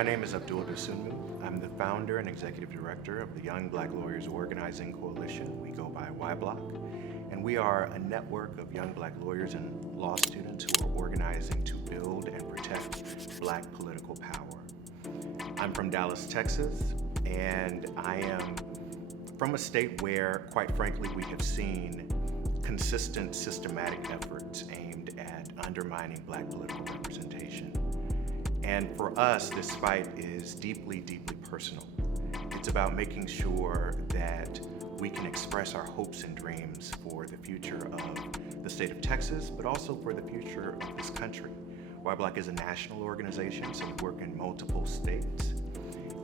My name is Abdul Dusunmu. I'm the founder and executive director of the Young Black Lawyers Organizing Coalition. We go by YBLOC, and we are a network of young black lawyers and law students who are organizing to build and protect black political power. I'm from Dallas, Texas, and I am from a state where, quite frankly, we have seen consistent, systematic efforts aimed at undermining black political representation. And for us, this fight is deeply, deeply personal. It's about making sure that we can express our hopes and dreams for the future of the state of Texas, but also for the future of this country. YBLOC is a national organization, so we work in multiple states.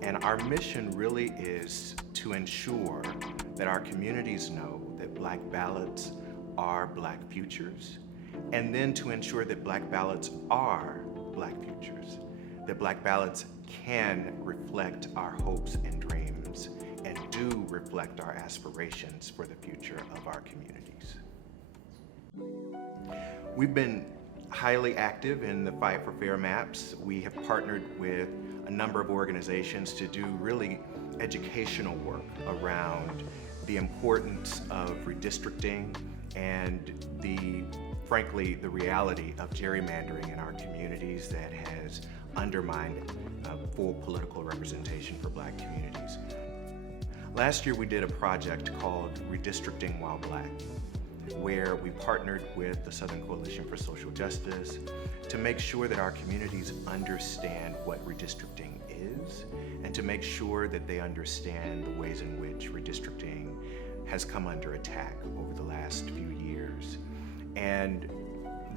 And our mission really is to ensure that our communities know that black ballots are black futures, and then to ensure that black ballots are black futures, that black ballots can reflect our hopes and dreams and do reflect our aspirations for the future of our communities. We've been highly active in the fight for fair maps. We have partnered with a number of organizations to do really educational work around the importance of redistricting and frankly, the reality of gerrymandering in our communities that has undermined full political representation for black communities. Last year we did a project called Redistricting While Black, where we partnered with the Southern Coalition for Social Justice to make sure that our communities understand what redistricting is and to make sure that they understand the ways in which redistricting has come under attack over the last few years. And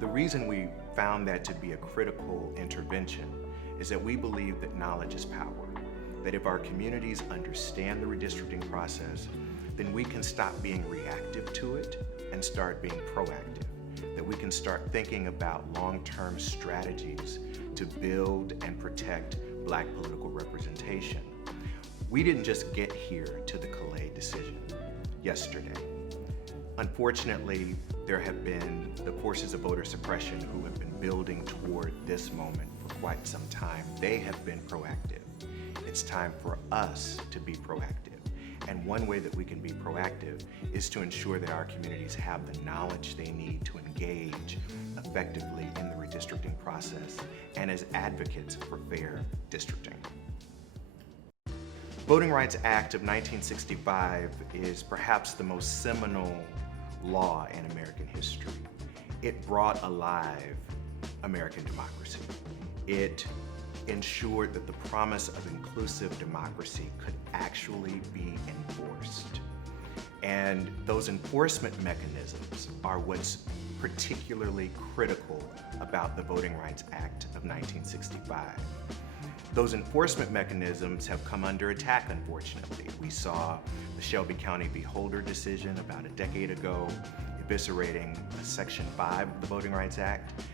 the reason we found that to be a critical intervention is that we believe that knowledge is power, that if our communities understand the redistricting process, then we can stop being reactive to it and start being proactive, that we can start thinking about long-term strategies to build and protect black political representation. We didn't just get here to the Callais decision yesterday. Unfortunately, there have been the forces of voter suppression who have been building toward this moment for quite some time. They have been proactive. It's time for us to be proactive. And one way that we can be proactive is to ensure that our communities have the knowledge they need to engage effectively in the redistricting process and as advocates for fair districting. Voting Rights Act of 1965 is perhaps the most seminal law in American history. It brought alive American democracy. It ensured that the promise of inclusive democracy could actually be enforced. And those enforcement mechanisms are what's particularly critical about the Voting Rights Act of 1965. Those enforcement mechanisms have come under attack, unfortunately. We saw the Shelby County v. Holder decision about a decade ago, eviscerating Section 5 of the Voting Rights Act,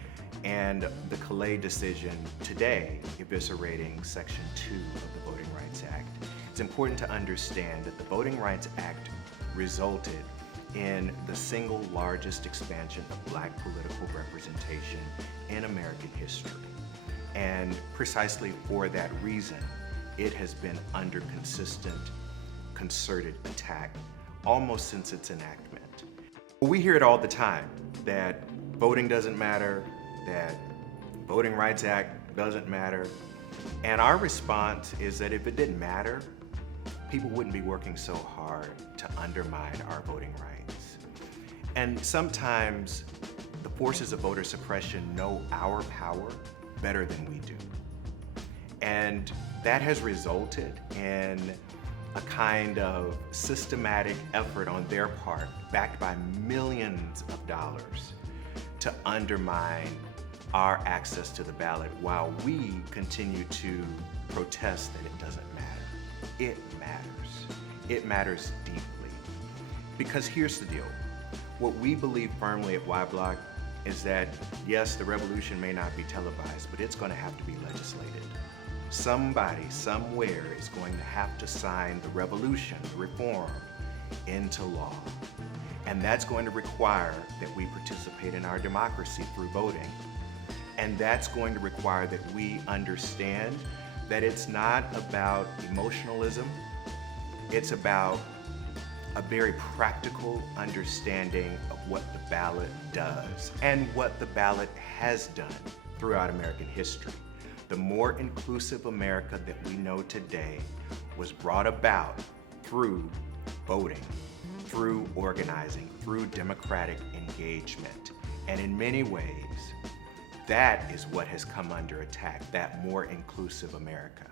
and the Callais decision today, eviscerating Section 2 of the Voting Rights Act. It's important to understand that the Voting Rights Act resulted in the single largest expansion of black political representation in American history. And precisely for that reason, it has been under consistent, concerted attack almost since its enactment. We hear it all the time, that voting doesn't matter, that Voting Rights Act doesn't matter. And our response is that if it didn't matter, people wouldn't be working so hard to undermine our voting rights. And sometimes the forces of voter suppression know our power better than we do. And that has resulted in a kind of systematic effort on their part, backed by millions of dollars, to undermine our access to the ballot while we continue to protest that it doesn't matter. It matters. It matters deeply. Because here's the deal. What we believe firmly at YBLOC is that, yes, the revolution may not be televised, but it's going to have to be legislated. Somebody, somewhere is going to have to sign the revolution, the reform, into law. And that's going to require that we participate in our democracy through voting. And that's going to require that we understand that it's not about emotionalism, it's about a very practical understanding of what the ballot does and what the ballot has done throughout American history. The more inclusive America that we know today was brought about through voting, through organizing, through democratic engagement. And in many ways, that is what has come under attack, that more inclusive America.